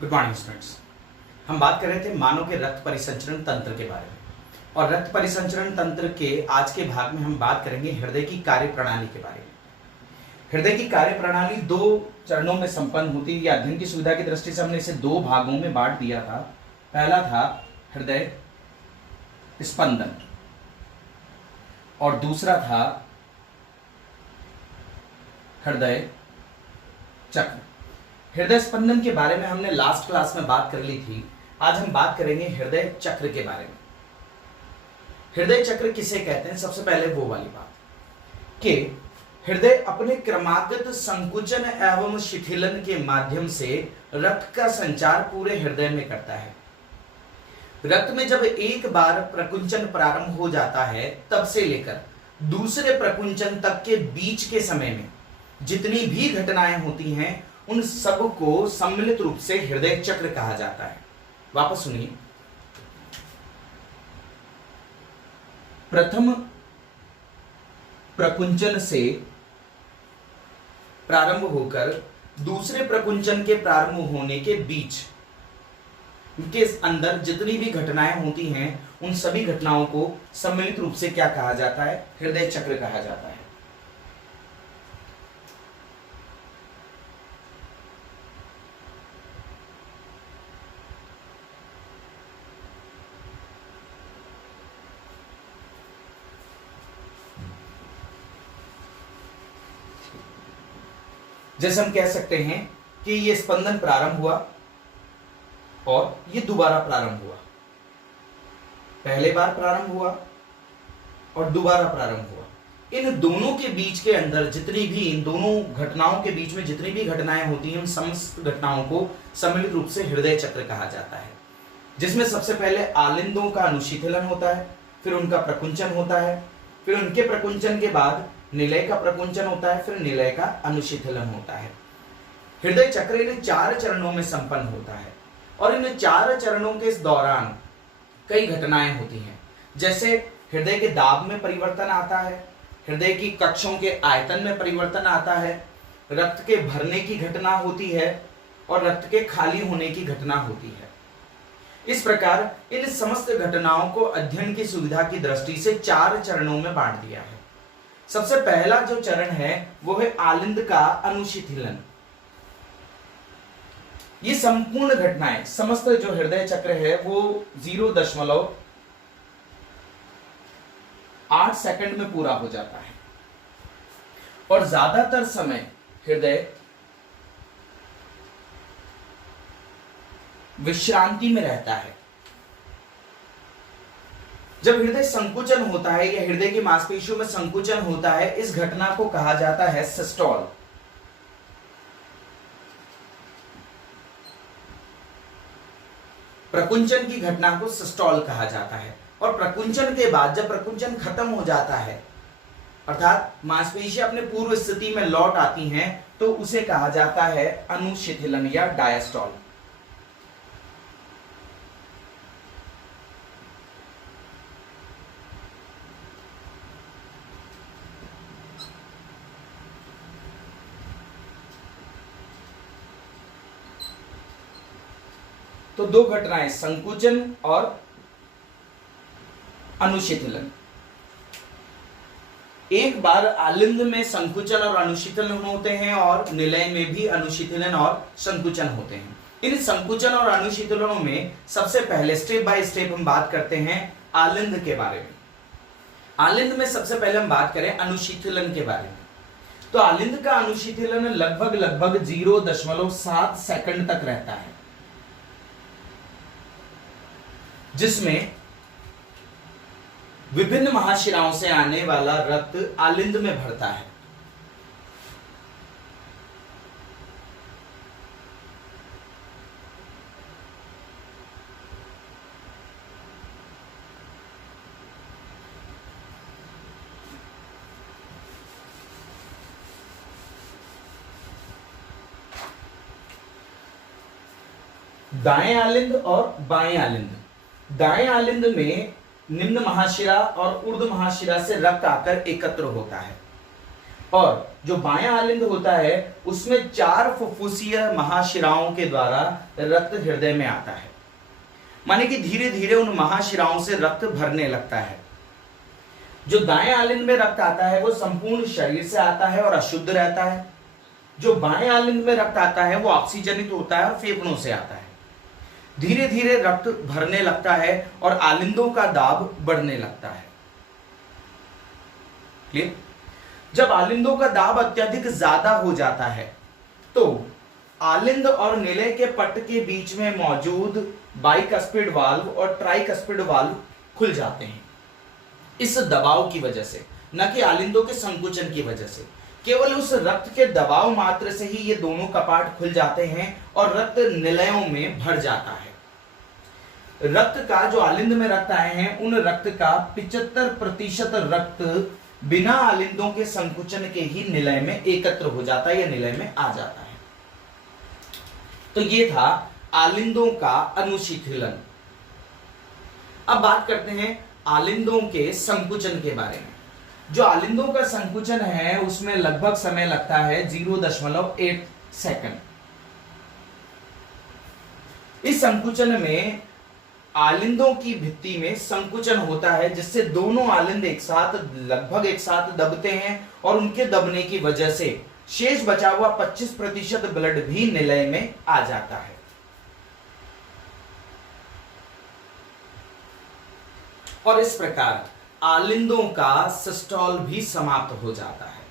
Good morning students. हम बात कर रहे थे मानव के रक्त परिसंचरण तंत्र के बारे में, और रक्त परिसंचरण तंत्र के आज के भाग में हम बात करेंगे हृदय की कार्य प्रणाली के बारे में। हृदय की कार्य प्रणाली दो चरणों में संपन्न होती है। अध्ययन की सुविधा की दृष्टि से हमने इसे दो भागों में बांट दिया था। पहला था हृदय स्पंदन और दूसरा था हृदय चक्र। हृदय स्पंदन के बारे में हमने लास्ट क्लास में बात कर ली थी। आज हम बात करेंगे हृदय चक्र के बारे में। हृदय चक्र किसे कहते हैं? सबसे पहले वो वाली बात कि हृदय अपने क्रमागत संकुचन एवं शिथिलन के माध्यम से रक्त का संचार पूरे हृदय में करता है। रक्त में जब एक बार प्रकुंचन प्रारंभ हो जाता है तब से लेकर दूसरे प्रकुंचन तक के बीच के समय में जितनी भी घटनाएं होती हैं उन सब को सम्मिलित रूप से हृदय चक्र कहा जाता है। वापस सुनिए। प्रथम प्रकुंचन से प्रारंभ होकर दूसरे प्रकुंचन के प्रारंभ होने के बीच के अंदर जितनी भी घटनाएं होती हैं उन सभी घटनाओं को सम्मिलित रूप से क्या कहा जाता है? हृदय चक्र कहा जाता है। जैसे हम कह सकते हैं कि ये स्पंदन प्रारंभ हुआ और ये दोबारा प्रारंभ हुआ। पहले बार प्रारंभ हुआ और दोबारा प्रारंभ हुआ। इन दोनों के बीच के अंदर जितनी भी इन दोनों घटनाओं के बीच में जितनी भी घटनाएं होती हैं उन समस्त घटनाओं को सम्मिलित रूप से हृदय चक्र कहा जाता है, जिसमें सबसे पहले आलिंदों का अनुशीतलन होता है, फिर उनका प्रकुंचन होता है, फिर उनके प्रकुंचन के बाद निलय का प्रकुंचन होता है, फिर निलय का अनुशीतलन होता है। हृदय चक्र इन 4 चरणों में संपन्न होता है और इन 4 चरणों के इस दौरान कई घटनाएं होती हैं। जैसे हृदय के दाब में परिवर्तन आता है, हृदय की कक्षों के आयतन में परिवर्तन आता है, रक्त के भरने की घटना होती है और रक्त के खाली होने की घटना होती है। इस प्रकार इन समस्त घटनाओं को अध्ययन की सुविधा की दृष्टि से 4 चरणों में बांट दिया है। सबसे पहला जो चरण है वो है आलिंद का अनुशीतलन। ये संपूर्ण घटनाएं समस्त जो हृदय चक्र है वो 0.8 सेकंड में पूरा हो जाता है और ज्यादातर समय हृदय विश्रांति में रहता है। जब हृदय संकुचन होता है या हृदय की मांसपेशियों में संकुचन होता है इस घटना को कहा जाता है सिस्टोल। प्रकुंचन की घटना को सिस्टोल कहा जाता है और प्रकुंचन के बाद जब प्रकुंचन खत्म हो जाता है अर्थात मांसपेशियां अपने पूर्व स्थिति में लौट आती हैं तो उसे कहा जाता है अनुशिथिलन या डायस्टोल। तो दो घटनाएं संकुचन और अनुशीतलन। एक बार आलिंद में संकुचन और अनुशीतलन होते हैं और निलय में भी अनुशीतलन और संकुचन होते हैं। इन संकुचन और अनुशीतलनों में सबसे पहले स्टेप बाय स्टेप हम बात करते हैं आलिंद के बारे में। आलिंद में सबसे पहले हम बात करें अनुशीतलन के बारे में। तो आलिंद का अनुशीतलन लगभग 0.7 सेकंड तक रहता है, जिसमें विभिन्न महाशिराओं से आने वाला रक्त आलिंद में भरता है। दाएं आलिंद और बाएं आलिंद। दाएं आलिंद में निम्न महाशिरा और ऊर्ध्व महाशिरा से रक्त आकर एकत्र होता है और जो बायां आलिंद होता है उसमें 4 फुफ्फुसीय महाशिराओं के द्वारा रक्त हृदय में आता है, माने कि धीरे धीरे उन महाशिराओं से रक्त भरने लगता है। जो दाएं आलिंद में रक्त आता है वो संपूर्ण शरीर से आता है और अशुद्ध रहता है। जो बाएं आलिंद में रक्त आता है वो ऑक्सीजनित होता है और फेफड़ों से आता है। धीरे धीरे रक्त भरने लगता है और आलिंदों का दाब बढ़ने लगता है। क्लियर? जब आलिंदों का दाब अत्यधिक ज्यादा हो जाता है तो आलिंद और निलय के पट्ट के बीच में मौजूद बाइकस्पिड वाल्व और ट्राइकस्पिड वाल्व खुल जाते हैं। इस दबाव की वजह से, न कि आलिंदों के संकुचन की वजह से, केवल उस रक्त के दबाव मात्र से ही ये दोनों कपाट खुल जाते हैं और रक्त निलयों में भर जाता है। रक्त का, जो आलिंद में रक्त आए हैं, उन रक्त का 75% रक्त बिना आलिंदों के संकुचन के ही निलय में एकत्र हो जाता है या निलय में आ जाता है। तो ये था आलिंदों का अनुशीतलन। अब बात करते हैं आलिंदों के संकुचन के बारे में। जो आलिंदों का संकुचन है उसमें लगभग समय लगता है 0.8 सेकंड। इस संकुचन में आलिंदों की भित्ति में संकुचन होता है जिससे दोनों आलिंद लगभग एक साथ दबते हैं और उनके दबने की वजह से शेष बचा हुआ 25% ब्लड भी निलय में आ जाता है। और इस प्रकार आलिंदों का सिस्टोल भी समाप्त हो जाता है।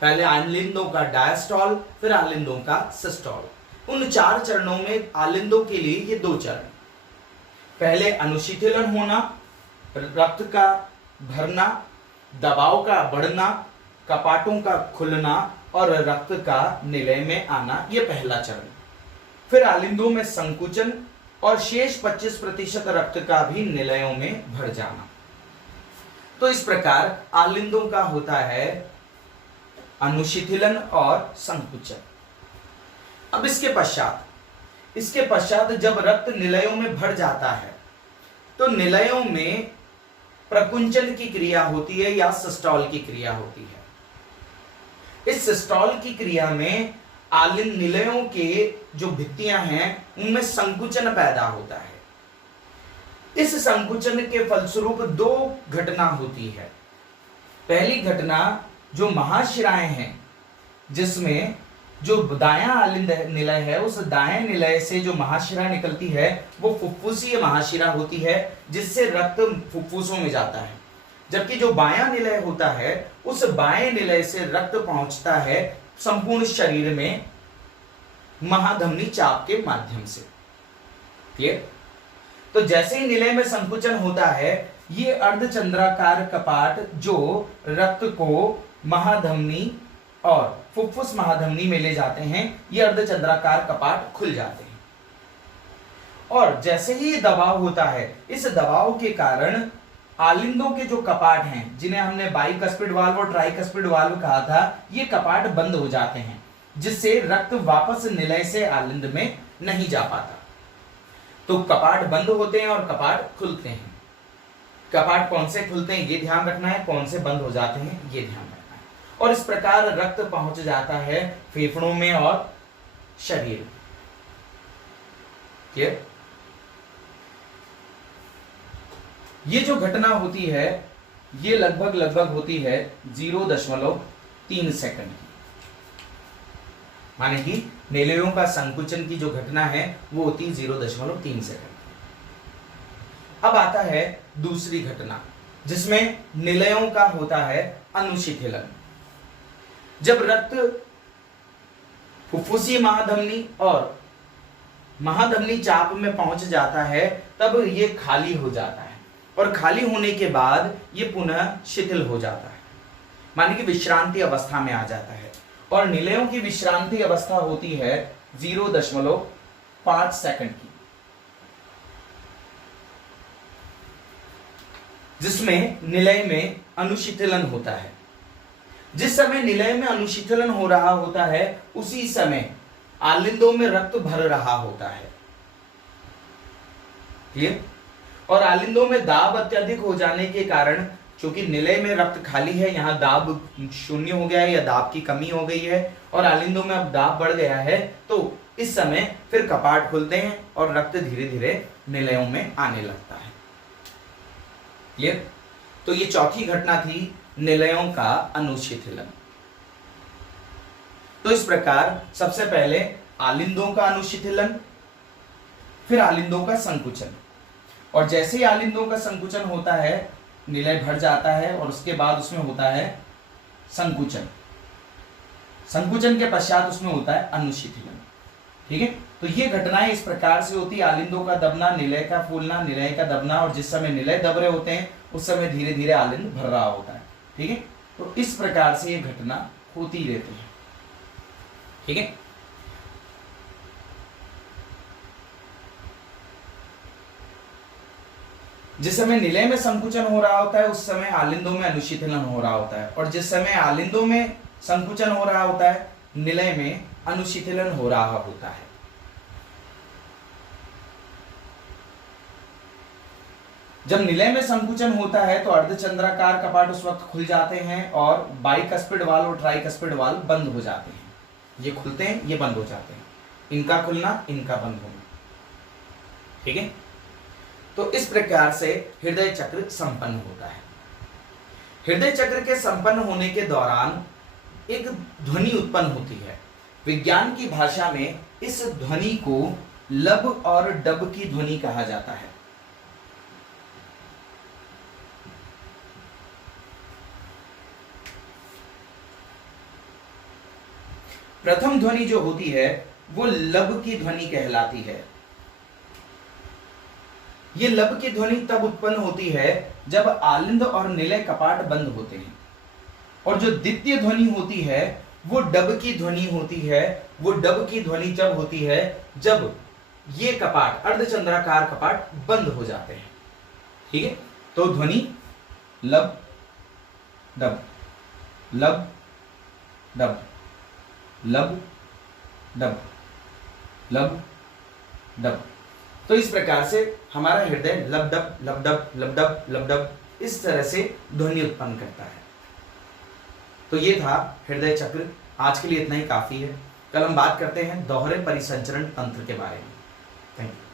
पहले आलिंदों का डायस्टोल, फिर आलिंदों का सिस्टोल। उन 4 चरणों में आलिंदों के लिए ये 2 चरण, पहले अनुशीतलन होना, रक्त का भरना, दबाव का बढ़ना, कपाटों का खुलना और रक्त का निलय में आना, यह पहला चरण। फिर आलिंदों में संकुचन और शेष 25% रक्त का भी निलयों में भर जाना। तो इस प्रकार आलिंदों का होता है अनुशीतलन और संकुचन। अब इसके पश्चात जब रक्त निलयों में भर जाता है तो निलयों में प्रकुंचन की क्रिया होती है या सिस्टोल की क्रिया होती है। इस सिस्टोल की क्रिया में आलिंद निलयों के जो भित्तियां हैं उनमें संकुचन पैदा होता है। इस संकुचन के फलस्वरूप 2 घटना होती है। पहली घटना जो महाशिराएं हैं, जिसमें जो दायां आलिंद निलय है उस दाएं निलय से जो महाशिरा निकलती है वो फुफ्फुसीय महाशिरा होती है, जिससे रक्त फुफ्फुसों में जाता है। जबकि जो बायां निलय होता है उस बाएं निलय से रक्त पहुंचता है संपूर्ण शरीर में महाधमनी चाप के माध्यम से। क्लियर? तो जैसे ही निलय में संकुचन होता है ये अर्धचंद्राकार कपाट जो रक्त को महाधमनी और फुफ्फुस महाधमनी में ले जाते हैं, ये अर्धचंद्राकार कपाट खुल जाते हैं। और जैसे ही ये दबाव होता है, इस दबाव के कारण आलिंदों के जो कपाट हैं, जिन्हें हमने बाइकस्पिड वाल्व और ट्राइकस्पिड वाल्व कहा था, ये कपाट बंद हो जाते हैं, जिससे रक्त वापस निलय से आलिंद में नहीं जा पाता। तो कपाट बंद होते हैं और कपाट खुलते हैं। कपाट कौन से खुलते हैं ये ध्यान रखना है, कौन से बंद हो जाते हैं ये ध्यान रखना है। और इस प्रकार रक्त पहुंच जाता है फेफड़ों में और शरीर। क्लियर? ये जो घटना होती है ये लगभग होती है 0.3 सेकंड की, माने कि निलयों का संकुचन की जो घटना है वो होती है 0.3 सेकंड। अब आता है दूसरी घटना जिसमें निलयों का होता है अनुशीतलन। जब रक्त फुफ्फुसी महाधमनी और महाधमनी चाप में पहुंच जाता है तब ये खाली हो जाता है, और खाली होने के बाद ये पुनः शिथिल हो जाता है, माने कि विश्रांति अवस्था में आ जाता है। और निलयों की विश्रांति अवस्था होती है 0.5 सेकंड की, जिसमें निलय में अनुशीतलन होता है। जिस समय निलय में अनुशीतलन हो रहा होता है उसी समय आलिंदों में रक्त भर रहा होता है। क्लियर? और आलिंदों में दाब अत्यधिक हो जाने के कारण क्योंकि निलय में रक्त खाली है, यहाँ दाब शून्य हो गया है या दाब की कमी हो गई है, और आलिंदों में अब दाब बढ़ गया है, तो इस समय फिर कपाट खुलते हैं और रक्त धीरे धीरे निलयों में आने लगता है। क्लियर? तो ये चौथी घटना थी निलयों का अनुशिथिलन। तो इस प्रकार सबसे पहले आलिंदों का अनुशिथिलन, फिर आलिंदों का संकुचन, और जैसे ही आलिंदों का संकुचन होता है निलय भर जाता है और उसके बाद उसमें होता है संकुचन, संकुचन के पश्चात उसमें होता है अनुशिथिलन। ठीक है, तो ये घटनाएं इस प्रकार से होती है, आलिंदों का दबना, निलय का फूलना, निलय का दबना, और जिस समय निलय दब रहे होते हैं उस समय धीरे धीरे आलिंद भर रहा होता है। ठीक है, तो इस प्रकार से ये घटना होती रहती है। ठीक है, जिस समय निलय में संकुचन हो रहा होता है उस समय आलिंदों में अनुशीतलन हो रहा होता है, और जिस समय आलिंदों में संकुचन हो रहा होता है निलय में अनुशीतलन हो रहा होता है। जब निलय में संकुचन होता है तो अर्धचंद्राकार कपाट उस वक्त खुल जाते हैं और बाइकस्पिड वाल और ट्राइकस्पिड वाल बंद हो जाते हैं। ये खुलते हैं, ये बंद हो जाते हैं, इनका खुलना, इनका बंद होना। ठीक है, तो इस प्रकार से हृदय चक्र संपन्न होता है। हृदय चक्र के संपन्न होने के दौरान एक ध्वनि उत्पन्न होती है। विज्ञान की भाषा में इस ध्वनि को लब और डब की ध्वनि कहा जाता है। प्रथम ध्वनि जो होती है वो लब की ध्वनि कहलाती है। ये लब की ध्वनि तब उत्पन्न होती है जब आलिंद और निलय कपाट बंद होते हैं, और जो द्वितीय ध्वनि होती है वो डब की ध्वनि होती है। वो डब की ध्वनि जब होती है जब ये कपाट, अर्धचंद्राकार कपाट बंद हो जाते हैं। ठीक है, तो ध्वनि लब डब, लब डब, लब डब, लब डब। तो इस प्रकार से हमारा हृदय लब डब लब डब लब डब लब डब इस तरह से ध्वनि उत्पन्न करता है। तो ये था हृदय चक्र। आज के लिए इतना ही काफी है। कल हम बात करते हैं दोहरे परिसंचरण तंत्र के बारे में। Thank you.